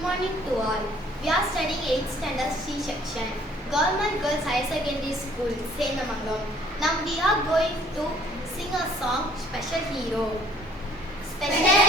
Good morning to all. We are studying 8th standard C section, Government Girls Higher Secondary School, Senamangalam. Now we are going to sing a song, Special Hero. Special